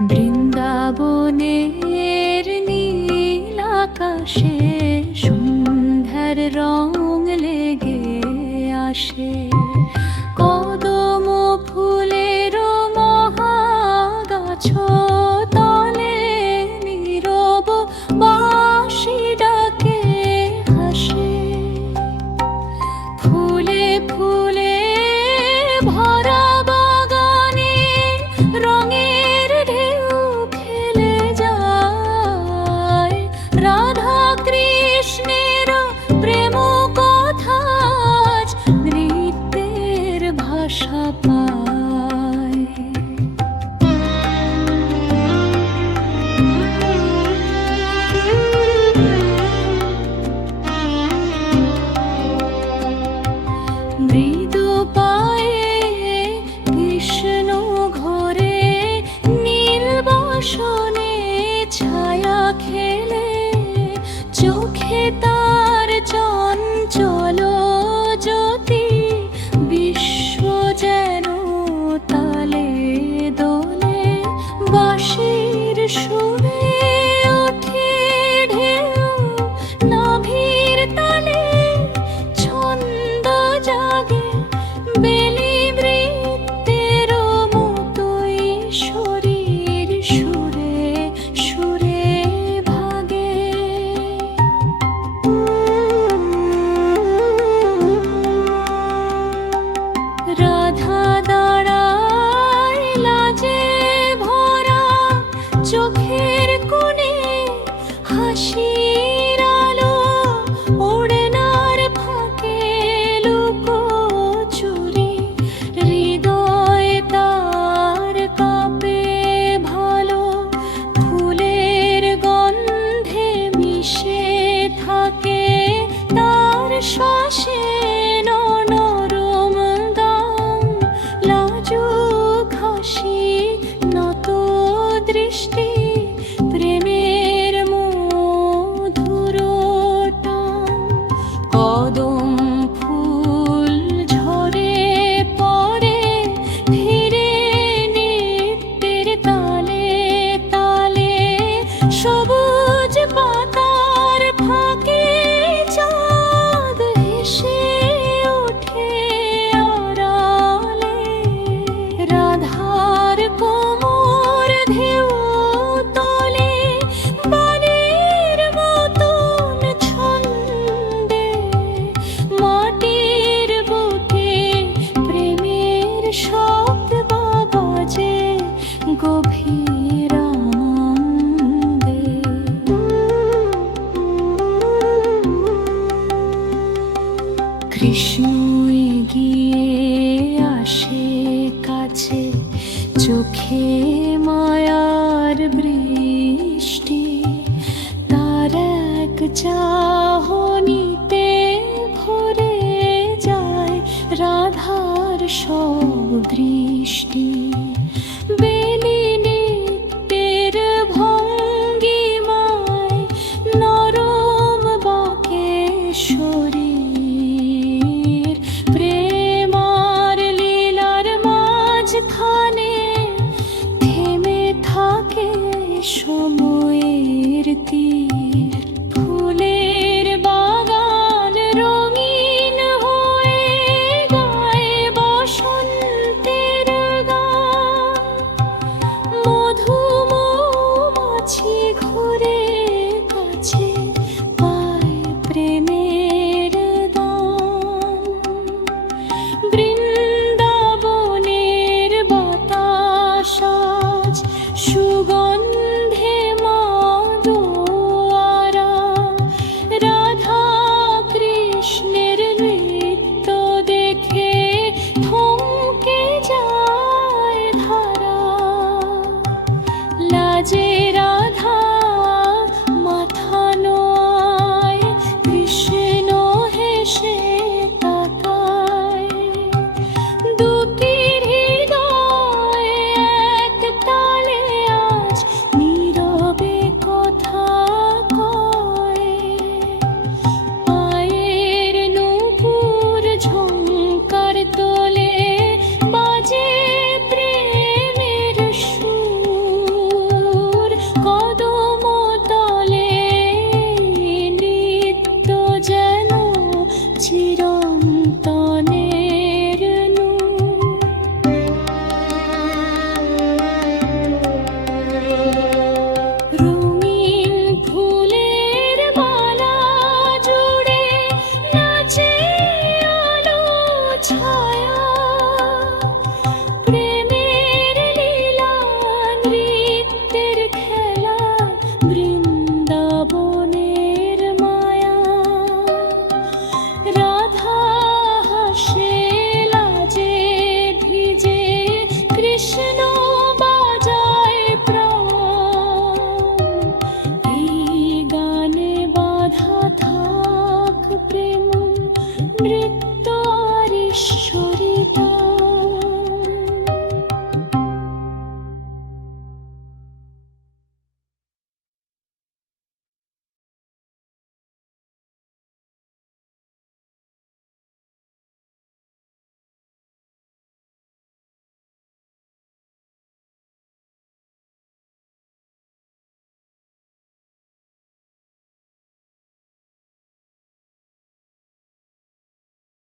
বৃন্দাবনের নীল আকাশে মিশে থাকে তার শ্বাসে কৃষ্ণ গিয়ে আসে কাছে, চোখে মায়ার বৃষ্টি। তার এক চাহনিতে ভরে যায় রাধার সব দৃষ্টি। 说梦